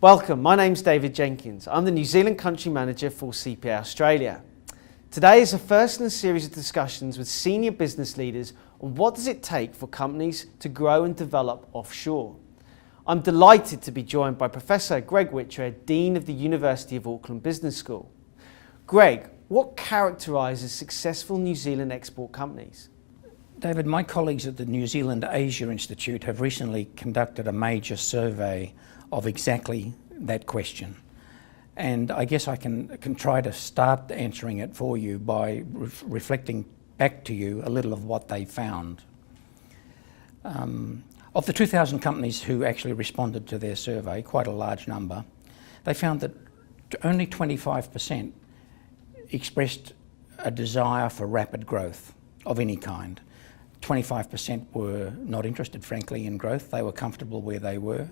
Welcome, my name's David Jenkins. I'm the New Zealand Country Manager for CPA Australia. Today is the first in a series of discussions with senior business leaders on what does it take for companies to grow and develop offshore. I'm delighted to be joined by Professor Greg Whitred, Dean of the University of Auckland Business School. Greg, what characterises successful New Zealand export companies? David, my colleagues at the New Zealand Asia Institute have recently conducted a major survey of exactly that question. And I guess I can try to start answering it for you by reflecting back to you a little of what they found. Of the 2,000 companies who actually responded to their survey, quite a large number, they found that only 25% expressed a desire for rapid growth of any kind. 25% were not interested, frankly, in growth. They were comfortable where they were.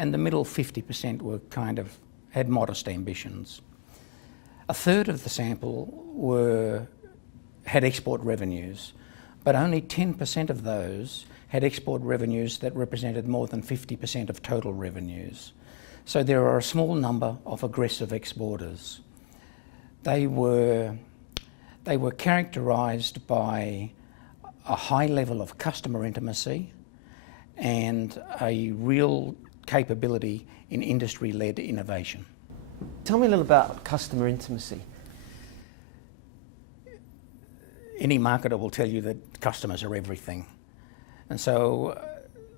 And the middle 50% were had modest ambitions. A third of the sample had export revenues, but only 10% of those had export revenues that represented more than 50% of total revenues. So there are a small number of aggressive exporters. They were characterised by a high level of customer intimacy and a real capability in industry-led innovation. Tell me a little about customer intimacy. Any marketer will tell you that customers are everything. And so,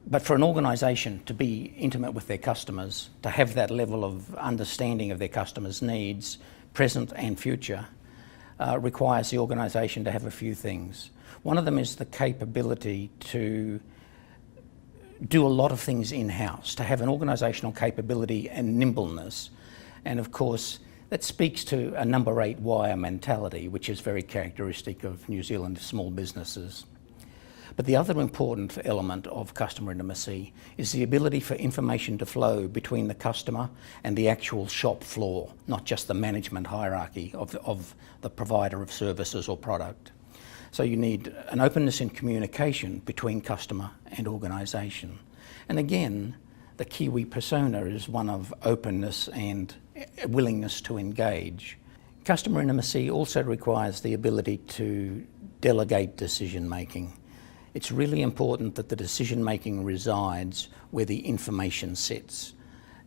but for an organisation to be intimate with their customers, to have that level of understanding of their customers' needs, present and future, requires the organisation to have a few things. One of them is the capability to do a lot of things in-house, to have an organisational capability and nimbleness. And of course, that speaks to a number 8 wire mentality, which is very characteristic of New Zealand small businesses. But the other important element of customer intimacy is the ability for information to flow between the customer and the actual shop floor, not just the management hierarchy of the provider of services or product. So you need an openness in communication between customer and organisation. And again, the Kiwi persona is one of openness and willingness to engage. Customer intimacy also requires the ability to delegate decision making. It's really important that the decision making resides where the information sits.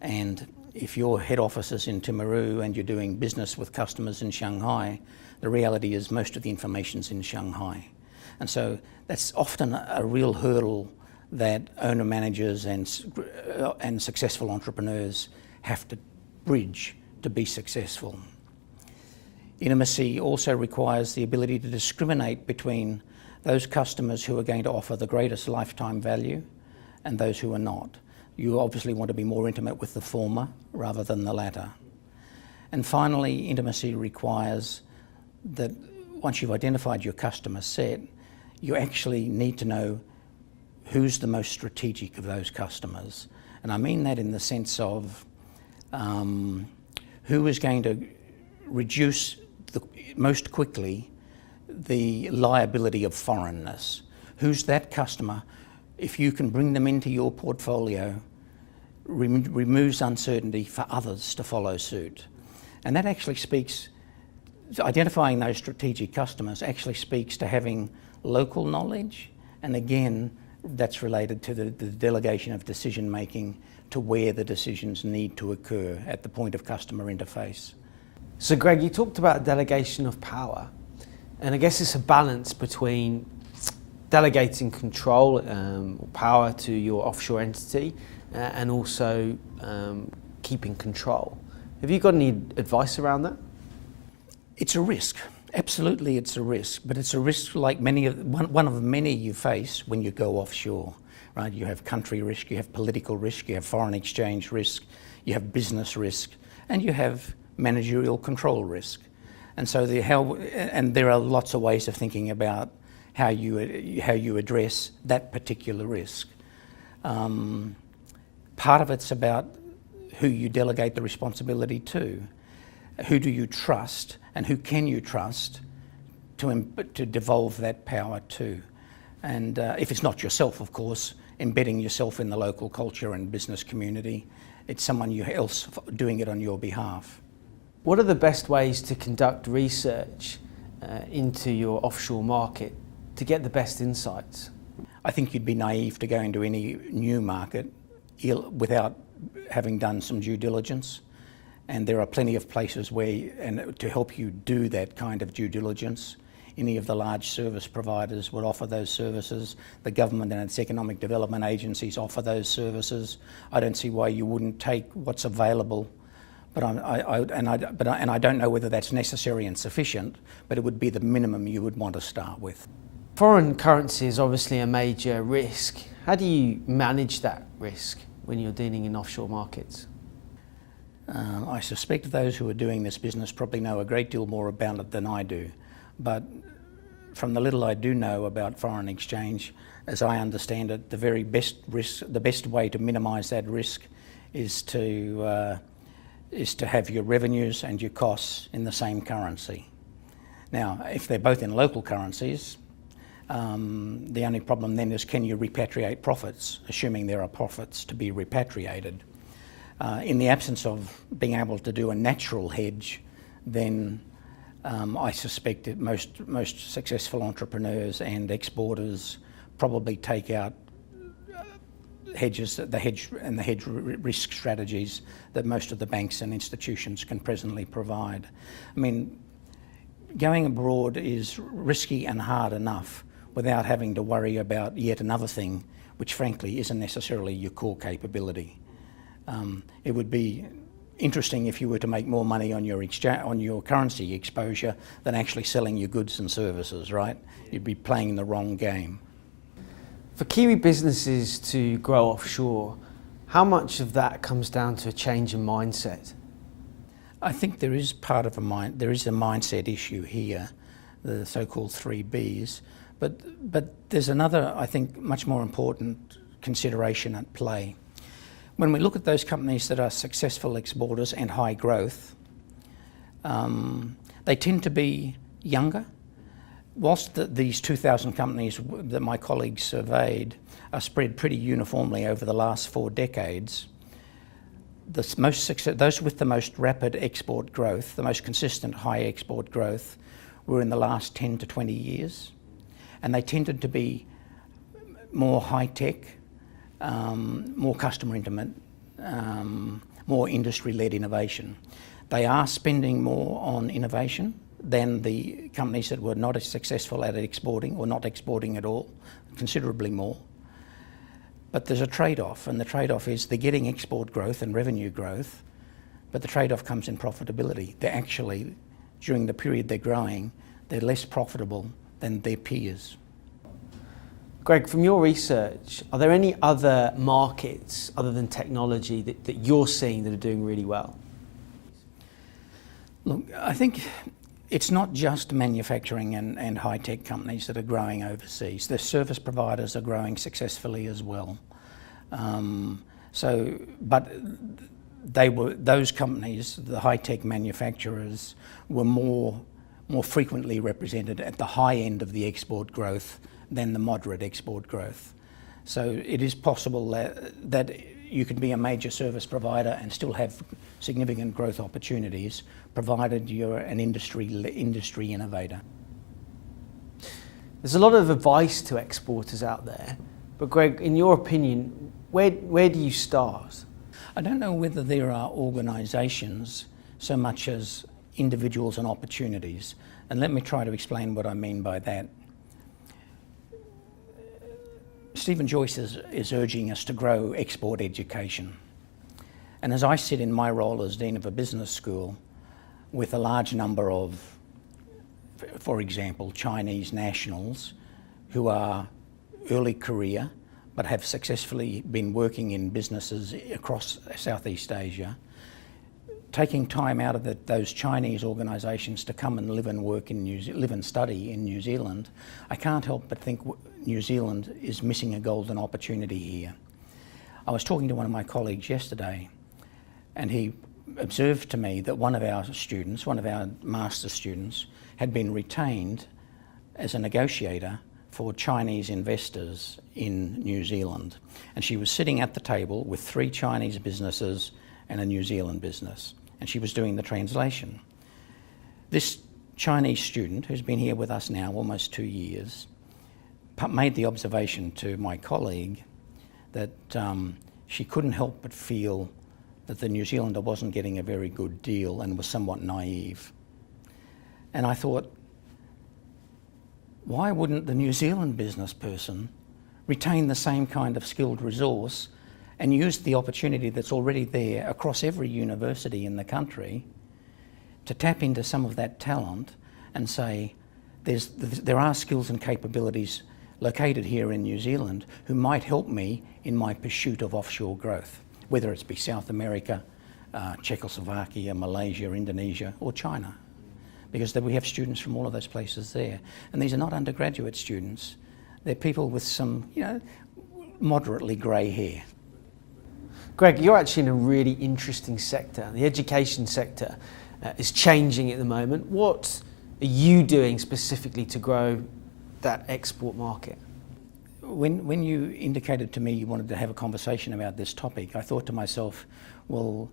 And if your head office is in Timaru and you're doing business with customers in Shanghai, the reality is most of the information's in Shanghai. And so that's often a real hurdle that owner-managers and successful entrepreneurs have to bridge to be successful. Intimacy also requires the ability to discriminate between those customers who are going to offer the greatest lifetime value and those who are not. You obviously want to be more intimate with the former rather than the latter. And finally, intimacy requires that once you've identified your customer set, you actually need to know who's the most strategic of those customers. And I mean that in the sense of who is going to reduce most quickly the liability of foreignness. Who's that customer? If you can bring them into your portfolio, removes uncertainty for others to follow suit. And that actually speaks, identifying those strategic customers actually speaks to having local knowledge, and again, that's related to the delegation of decision making to where the decisions need to occur at the point of customer interface. So Greg, you talked about delegation of power, and I guess it's a balance between delegating control or power to your offshore entity and also keeping control. Have you got any advice around that? It's a risk. Absolutely, it's a risk, but it's a risk like one of many you face when you go offshore, right? You have country risk, you have political risk, you have foreign exchange risk, you have business risk, and you have managerial control risk. And so there are lots of ways of thinking about how you address that particular risk. Part of it's about who you delegate the responsibility to. Who do you trust and who can you trust to devolve that power to? And if it's not yourself, of course, embedding yourself in the local culture and business community it's someone else doing it on your behalf. What are the best ways to conduct research into your offshore market to get the best insights? I think you'd be naive to go into any new market without having done some due diligence. And there are plenty of places to help you do that kind of due diligence. Any of the large service providers would offer those services. The government and its economic development agencies offer those services. I don't see why you wouldn't take what's available. But I don't know whether that's necessary and sufficient, but it would be the minimum you would want to start with. Foreign currency is obviously a major risk. How do you manage that risk when you're dealing in offshore markets? I suspect those who are doing this business probably know a great deal more about it than I do. But from the little I do know about foreign exchange, as I understand it, the best way to minimise that risk is to have your revenues and your costs in the same currency. Now, if they're both in local currencies, the only problem then is, can you repatriate profits, assuming there are profits to be repatriated. In the absence of being able to do a natural hedge, then I suspect that most successful entrepreneurs and exporters probably take out the hedge risk strategies that most of the banks and institutions can presently provide. I mean, going abroad is risky and hard enough without having to worry about yet another thing, which frankly isn't necessarily your core capability. It would be interesting if you were to make more money on your currency exposure than actually selling your goods and services, right? You'd be playing the wrong game. For Kiwi businesses to grow offshore, how much of that comes down to a change in mindset? I think there is a mindset issue here, the so-called 3Bs, but there's another, I think, much more important consideration at play. When we look at those companies that are successful exporters and high growth, they tend to be younger. Whilst these 2,000 companies that my colleagues surveyed are spread pretty uniformly over the last 4 decades, those with the most rapid export growth, the most consistent high export growth, were in the last 10 to 20 years. And they tended to be more high-tech, more customer intimate, more industry-led innovation. They are spending more on innovation than the companies that were not as successful at exporting or not exporting at all, considerably more. But there's a trade-off, and the trade-off is they're getting export growth and revenue growth, but the trade-off comes in profitability. They're actually, during the period they're growing, they're less profitable than their peers. Greg, from your research, are there any other markets other than technology that you're seeing that are doing really well? Look, I think it's not just manufacturing and high-tech companies that are growing overseas. The service providers are growing successfully as well. But those companies, the high-tech manufacturers, were more frequently represented at the high end of the export growth than the moderate export growth. So it is possible that you can be a major service provider and still have significant growth opportunities, provided you're an industry innovator. There's a lot of advice to exporters out there, but Greg, in your opinion, where do you start? I don't know whether there are organisations so much as individuals and opportunities, and let me try to explain what I mean by that. Stephen Joyce is urging us to grow export education. And as I sit in my role as Dean of a business school with a large number of, for example, Chinese nationals who are early career but have successfully been working in businesses across Southeast Asia, taking time out of those Chinese organisations to come and live and study in New Zealand, I can't help but think New Zealand is missing a golden opportunity here. I was talking to one of my colleagues yesterday, and he observed to me that one of our master's students, had been retained as a negotiator for Chinese investors in New Zealand. And she was sitting at the table with 3 Chinese businesses and a New Zealand business, and she was doing the translation. This Chinese student, who's been here with us now almost 2 years, made the observation to my colleague that she couldn't help but feel that the New Zealander wasn't getting a very good deal and was somewhat naive. And I thought, why wouldn't the New Zealand business person retain the same kind of skilled resource and use the opportunity that's already there across every university in the country to tap into some of that talent and say, there are skills and capabilities located here in New Zealand who might help me in my pursuit of offshore growth, whether it's be South America, Czechoslovakia, Malaysia, Indonesia, or China. Because we have students from all of those places there. And these are not undergraduate students. They're people with some, moderately grey hair. Greg, you're actually in a really interesting sector. The education sector is changing at the moment. What are you doing specifically to grow that export market? When you indicated to me you wanted to have a conversation about this topic, I thought to myself, well,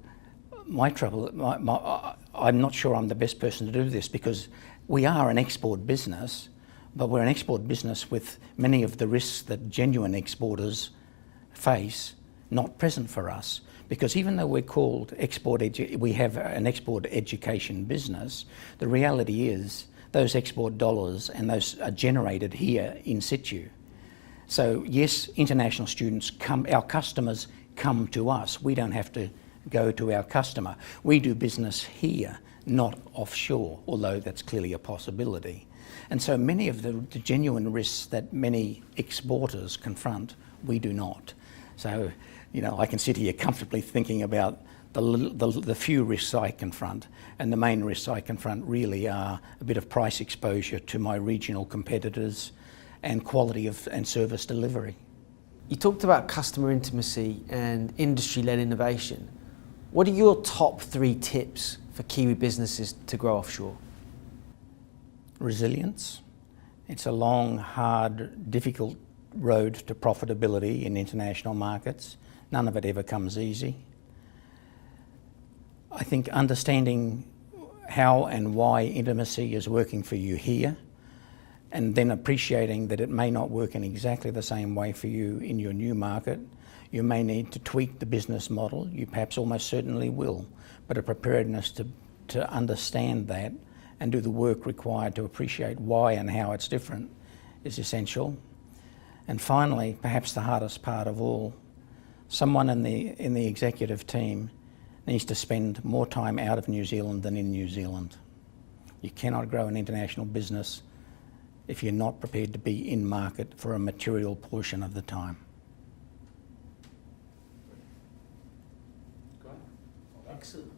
I'm not sure I'm the best person to do this, because we are an export business, but we're an export business with many of the risks that genuine exporters face not present for us. Because even though we're called we have an export education business, the reality is those export dollars and those are generated here in situ. So yes, international students our customers come to us. We don't have to go to our customer. We do business here, not offshore, although that's clearly a possibility. And so many of the genuine risks that many exporters confront, we do not. So, I can sit here comfortably thinking about the few risks I confront, and the main risks I confront really are a bit of price exposure to my regional competitors and quality and service delivery. You talked about customer intimacy and industry-led innovation. What are your top 3 tips for Kiwi businesses to grow offshore? Resilience. It's a long, hard, difficult road to profitability in international markets. None of it ever comes easy. I think understanding how and why intimacy is working for you here, and then appreciating that it may not work in exactly the same way for you in your new market. You may need to tweak the business model. You perhaps almost certainly will, but a preparedness to understand that and do the work required to appreciate why and how it's different is essential. And finally, perhaps the hardest part of all, someone in the executive team needs to spend more time out of New Zealand than in New Zealand. You cannot grow an international business if you're not prepared to be in market for a material portion of the time. Great. Excellent.